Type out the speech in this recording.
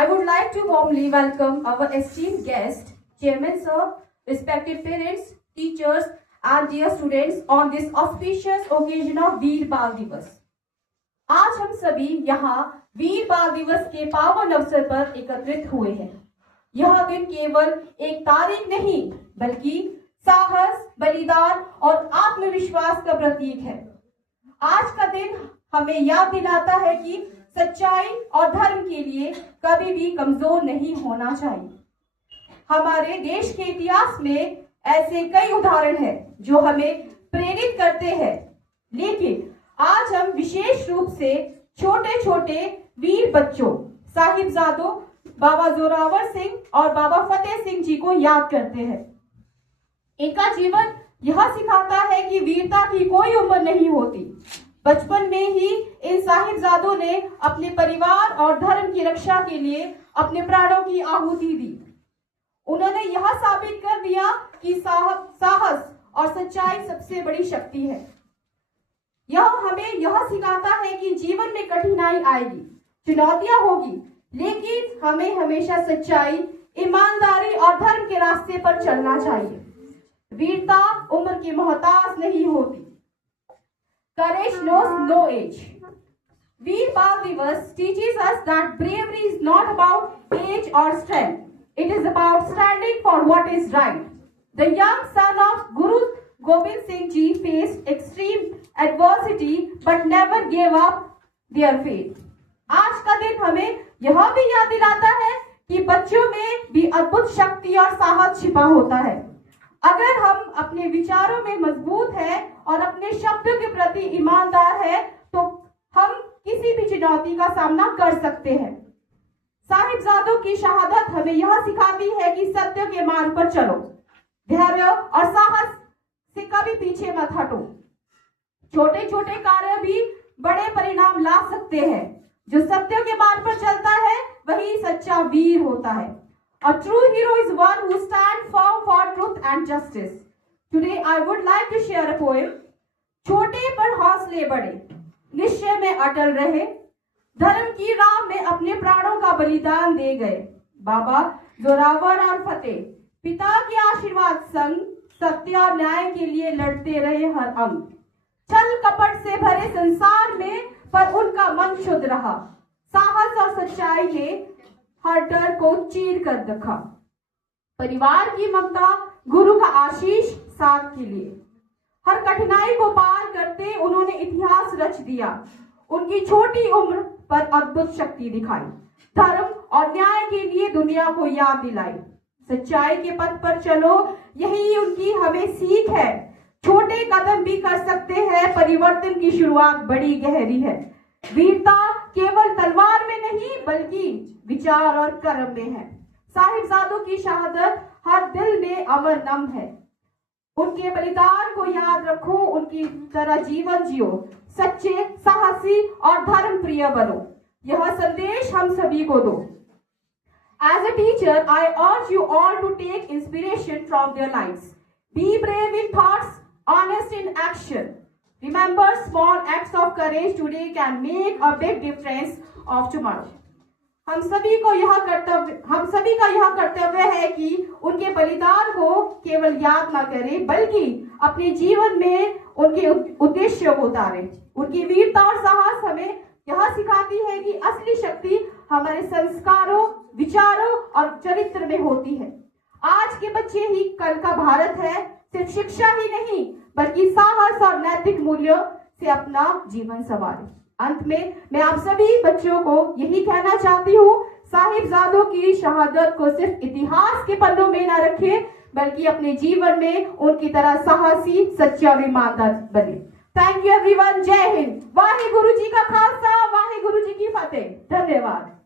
I would like to warmly welcome our esteemed guest, Chairman Sir, respected parents, teachers, and dear students on this auspicious occasion of वीर बाल दिवस। आज हम सभी यहाँ वीर बाल दिवस के पावन अवसर पर एकत्रित हुए हैं। यह दिन केवल एक तारीख नहीं बल्कि साहस, बलिदान और आत्मविश्वास का प्रतीक है। आज का दिन हमें याद दिलाता है कि सच्चाई और धर्म के लिए कभी भी कमजोर नहीं होना चाहिए। हमारे देश के इतिहास में ऐसे कई उदाहरण हैं जो हमें प्रेरित करते हैं, लेकिन आज हम विशेष रूप से छोटे छोटे वीर बच्चों साहिबजादों बाबा जोरावर सिंह और बाबा फतेह सिंह जी को याद करते हैं। इनका जीवन यह सिखाता है कि वीरता की कोई उम्र नहीं होती। बचपन में ही इन साहिबजादों ने अपने परिवार और धर्म की रक्षा के लिए अपने प्राणों की आहुति दी। उन्होंने यह साबित कर दिया कि साहस और सच्चाई सबसे बड़ी शक्ति है। यह हमें यह सिखाता है कि जीवन में कठिनाई आएगी, चुनौतियां होगी, लेकिन हमें हमेशा सच्चाई, ईमानदारी और धर्म के रास्ते पर चलना चाहिए। वीरता उम्र की मोहताज नहीं होती। Courage knows no age. Veer Bal Divas teaches us that bravery is not about age or strength. It is about standing for what is right. The young son of Guru Gobind Singh Ji faced extreme adversity but never gave up their faith. आज का दिन हमें यह भी याद दिलाता है कि बच्चों में भी अद्भुत शक्ति और साहस छिपा होता है। अगर हम अपने विचारों में मजबूत हैं और अपने शब्दों के प्रति ईमानदार हैं, तो हम किसी भी चुनौती का सामना कर सकते हैं। साहिबजादों की शहादत हमें यह सिखाती है कि सत्य के मार्ग पर चलो, धैर्य और साहस से कभी पीछे मत हटो। छोटे छोटे कार्य भी बड़े परिणाम ला सकते हैं। जो सत्य के मार्ग पर चलता है वही सच्चा वीर होता है। A true hero is one who stands firm for truth and justice. Today I would like to share a poem. छोटे पर हौसले बड़े, निश्चय में अटल रहे, धर्म की राह में अपने प्राणों का बलिदान दे गए। बाबा जोरावर और फतेह पिता के आशीर्वाद संग सत्य और न्याय के लिए लड़ते रहे हर अंग। छल कपट से भरे संसार में पर उनका मन शुद्ध रहा। साहस और सच्चाई ने हर डर को चीर कर रखा। परिवार की ममता, गुरु का आशीष साथ के लिए हर कठिनाई को पार करते उन्होंने इतिहास रच दिया। उनकी छोटी उम्र पर अद्भुत शक्ति दिखाई, धर्म और न्याय के लिए दुनिया को याद दिलाई। सच्चाई के पथ पर चलो, यही उनकी हमें सीख है। छोटे कदम भी कर सकते हैं, परिवर्तन की शुरुआत बड़ी गहरी है। वीरता केवल तलवार में नहीं बल्कि विचार और कर्म में है। साहिबजादों की शहादत हर दिल में अमर नम है। उनके बलिदान को याद रखो, उनकी तरह जीवन जियो, सच्चे, साहसी और धर्म प्रिय बनो। यह संदेश हम सभी को दो। As a teacher, I urge you all to take inspiration from their lives. Be brave in thoughts, honest in action. Remember, small acts of courage today can make a big difference of tomorrow. हम सभी का यह कर्तव्य है कि उनके बलिदान को केवल याद न करें बल्कि अपने जीवन में उनके उद्देश्य को उतारें। उनकी वीरता और साहस हमें यह सिखाती है कि असली शक्ति हमारे संस्कारों, विचारों और चरित्र में होती है। आज के बच्चे ही कल का भारत है। सिर्फ शिक्षा ही नहीं बल्कि साहस और नैतिक मूल्यों से अपना जीवन संवारें। अंत में मैं आप सभी बच्चों को यही कहना चाहती हूँ, साहिबजादों की शहादत को सिर्फ इतिहास के पन्नों में न रखें बल्कि अपने जीवन में उनकी तरह साहसी, सच्चे और ईमानदार बने। Thank you everyone. जय हिंद। वाहे गुरु जी का खालसा, वाहे गुरु जी की फतेह। धन्यवाद।